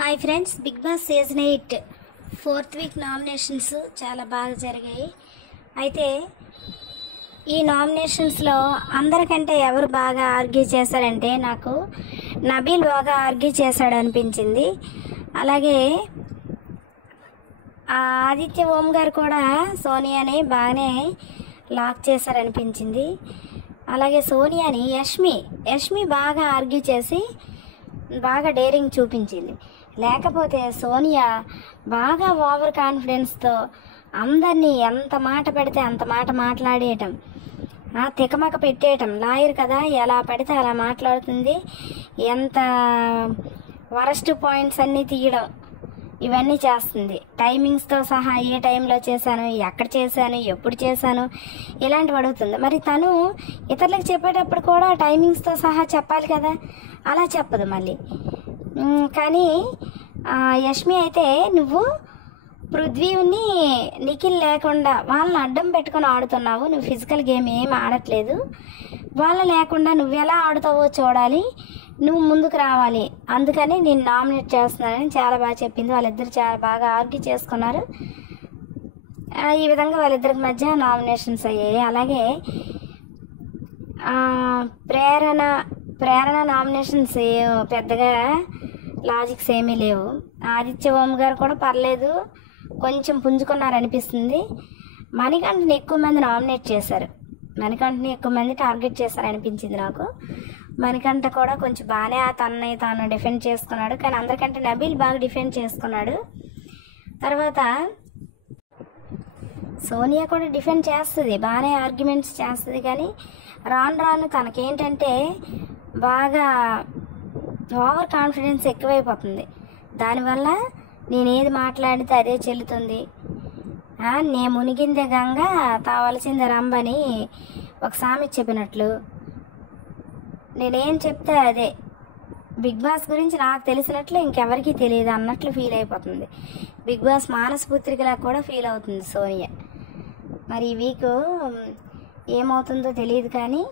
Hi friends, Bigg Boss season 8 4th week nominations చాలా బాగా జరిగాయి. అయితే ఈ నామినేషన్స్లో అందరికంటే ఎవరు బాగా ఆర్గ్యూ చేశారంటే నాకు నబీల్ బాగా ఆర్గ్యూ చేశాడు అనిపించింది. అలాగే ఆదిత్య ఓం గారు కూడా సోనియాని బాగానే లాక్ చేశారనిపించింది. అలాగే సోనియాని యష్మి బాగా ఆర్గ్యూ చేసి బాగా డేరింగ్ చూపించింది. లేకపోతే సోనియా బాగా ఓవర్ కాన్ఫిడెన్స్తో అందరినీ ఎంత మాట పెడితే అంత మాట మాట్లాడేయటం, తికమక పెట్టేయటం. లాయర్ కదా, ఎలా పడితే అలా మాట్లాడుతుంది. ఎంత వరస్ట్ పాయింట్స్ అన్నీ తీయడం, ఇవన్నీ చేస్తుంది. టైమింగ్స్తో సహా ఏ టైంలో చేశాను, ఎక్కడ చేశాను, ఎప్పుడు చేశాను, ఇలాంటివి అడుగుతుంది. మరి తను ఇతరులకు చెప్పేటప్పుడు కూడా టైమింగ్స్తో సహా చెప్పాలి కదా, అలా చెప్పదు మళ్ళీ. కానీ యష్మి అయితే నువ్వు పృథ్వీని నిఖిల్ లేకుండా వాళ్ళని అడ్డం పెట్టుకొని ఆడుతున్నావు, నువ్వు ఫిజికల్ గేమ్ ఏం ఆడట్లేదు, వాళ్ళ లేకుండా నువ్వు ఎలా ఆడుతావో చూడాలి, నువ్వు ముందుకు రావాలి, అందుకని నేను నామినేట్ చేస్తున్నానని చాలా బాగా చెప్పింది. వాళ్ళిద్దరు చాలా బాగా ఆర్గ్యూ చేసుకున్నారు. ఈ విధంగా వాళ్ళిద్దరికి మధ్య నామినేషన్స్ అయ్యాయి. అలాగే ప్రేరణ నామినేషన్స్ పెద్దగా లాజిక్స్ ఏమీ లేవు. ఆదిత్య ఓం గారు కూడా పర్లేదు, కొంచెం పుంజుకున్నారనిపిస్తుంది. మణికంఠని ఎక్కువ మంది నామినేట్ చేశారు, మణికంఠని ఎక్కువ మంది టార్గెట్ చేశారు అనిపించింది నాకు. మణికంఠ కూడా కొంచెం బాగానే తనని తాను డిఫెండ్ చేసుకున్నాడు, కానీ అందరికంటే నబీల్ బాగా డిఫెండ్ చేసుకున్నాడు. తర్వాత సోనియా కూడా డిఫెండ్ చేస్తుంది, బాగానే ఆర్గ్యుమెంట్స్ చేస్తుంది. కానీ రాను తనకేంటంటే బాగా ఓవర్ కాన్ఫిడెన్స్ ఎక్కువైపోతుంది. దానివల్ల నేనేది మాట్లాడితే అదే చెల్లుతుంది. నేను మునిగిందే గంగ తావలసిందే రంబని ఒక సామెత చెప్పినట్లు నేనేం చెప్తే అదే, బిగ్ బాస్ గురించి నాకు తెలిసినట్లు ఇంకెవరికి తెలియదు అన్నట్లు ఫీల్ అయిపోతుంది. బిగ్ బాస్ మానసపుత్రికలా కూడా ఫీల్ అవుతుంది సోనియా. మరి ఈ వీక్ ఏమవుతుందో తెలియదు, కానీ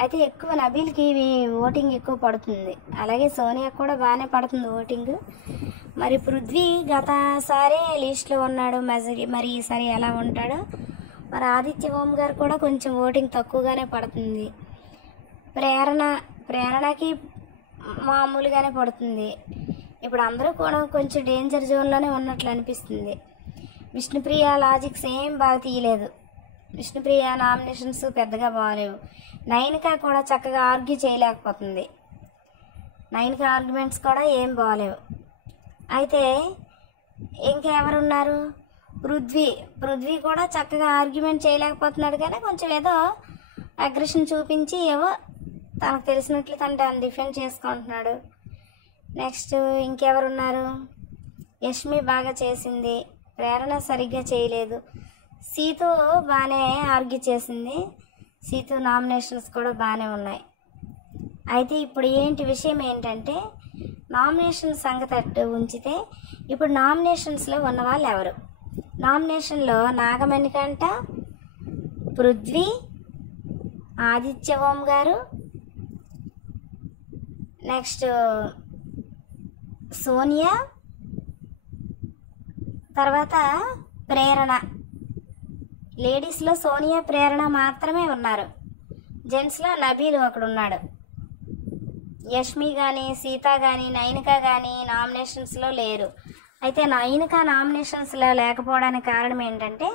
అయితే ఎక్కువ నబీల్కి ఓటింగ్ ఎక్కువ పడుతుంది. అలాగే సోనియా కూడా బాగానే పడుతుంది ఓటింగ్. మరి పృథ్వీ గతసారి లిస్ట్లో ఉన్నాడు, మరి ఈసారి ఎలా ఉంటాడో. మరి ఆదిత్య ఓం గారు కూడా కొంచెం ఓటింగ్ తక్కువగానే పడుతుంది. ప్రేరణకి మామూలుగానే పడుతుంది. ఇప్పుడు అందరూ కూడా కొంచెం డేంజర్ జోన్లోనే ఉన్నట్లు అనిపిస్తుంది. విష్ణుప్రియ లాజిక్స్ ఏం బాగా తీయలేదు. విష్ణుప్రియ నామినేషన్స్ పెద్దగా బాగాలేవు. నైనిక కూడా చక్కగా ఆర్గ్యూ చేయలేకపోతుంది. నైనిక ఆర్గ్యుమెంట్స్ కూడా ఏం బాగాలేవు. అయితే ఇంకెవరున్నారు? పృథ్వీ కూడా చక్కగా ఆర్గ్యుమెంట్ చేయలేకపోతున్నాడు, కానీ కొంచెం ఏదో అగ్రెషన్ చూపించి ఏవో తనకు తెలిసినట్లు తను డిఫెండ్ చేసుకుంటున్నాడు. నెక్స్ట్ ఇంకెవరున్నారు? యష్మి బాగా చేసింది, ప్రేరణ సరిగ్గా చేయలేదు, సీతు బాగానే ఆర్గ్యూ చేసింది. సీతు నామినేషన్స్ కూడా బాగానే ఉన్నాయి. అయితే ఇప్పుడు విషయం ఏంటంటే నామినేషన్ సంగతి ఉంచితే ఇప్పుడు నామినేషన్స్లో ఉన్న వాళ్ళు ఎవరు? నామినేషన్లో నాగమణికంట, పృథ్వీ, ఆదిత్య ఓం గారు, నెక్స్ట్ సోనియా, తర్వాత ప్రేరణ. లేడీస్లో సోనియా, ప్రేరణ మాత్రమే ఉన్నారు. జెంట్స్లో నబీల్ ఒకడున్నాడు. యష్మి కానీ, సీత కానీ, నైనిక కానీ నామినేషన్స్లో లేరు. అయితే నైనిక నామినేషన్స్లో లేకపోవడానికి కారణం ఏంటంటే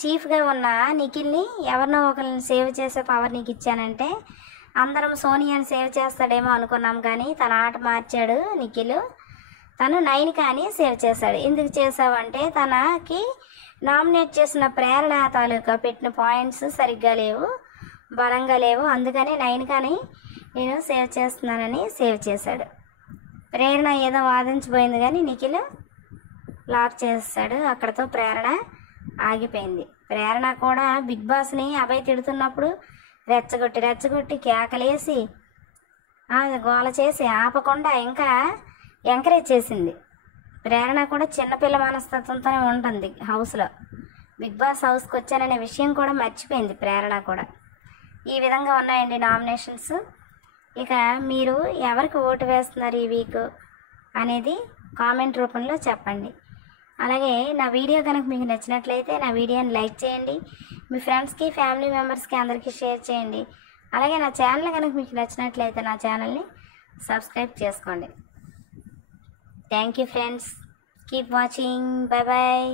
చీఫ్గా ఉన్న నిఖిల్ని ఎవరినో ఒకరిని సేవ్ చేసే పవర్ నీకు ఇచ్చానంటే అందరం సోనియాని సేవ్ చేస్తాడేమో అనుకున్నాం, కానీ తన ఆట మార్చాడు నిఖిల్. తను నైనికాని సేవ్ చేశాడు. ఎందుకు చేసావంటే తనకి నామినేట్ చేసిన ప్రేరణ తాలూకా పెట్టిన పాయింట్స్ సరిగ్గా లేవు, బలంగా లేవు, అందుకని నైనికాని నేను సేవ్ చేస్తున్నానని సేవ్ చేశాడు. ప్రేరణ ఏదో వాదించిపోయింది, కానీ నిఖిల్ లాక్ చేస్తాడు. అక్కడతో ప్రేరణ ఆగిపోయింది. ప్రేరణ కూడా బిగ్ బాస్ని అభయ్ తిడుతున్నప్పుడు రెచ్చగొట్టి కేకలేసి గోల చేసి ఆపకుండా ఇంకా ఎంకరేజ్ చేసింది. ప్రేరణ కూడా చిన్నపిల్ల మనస్తత్వంతోనే ఉంటుంది హౌస్లో. బిగ్ బాస్ హౌస్కి వచ్చాననే విషయం కూడా మర్చిపోయింది ప్రేరణ కూడా. ఈ విధంగా ఉన్నాయండి నామినేషన్స్. ఇక మీరు ఎవరికి ఓటు వేస్తున్నారు ఈ వీక్? అనేది కామెంట్ రూపంలో చెప్పండి. అలాగే నా వీడియో కనుక మీకు నచ్చినట్లయితే నా వీడియోని లైక్ చేయండి, మీ ఫ్రెండ్స్కి ఫ్యామిలీ మెంబర్స్కి అందరికీ షేర్ చేయండి. అలాగే నా ఛానల్ కనుక మీకు నచ్చినట్లయితే నా ఛానల్ని సబ్స్క్రైబ్ చేసుకోండి. Thank you friends, keep watching, bye bye.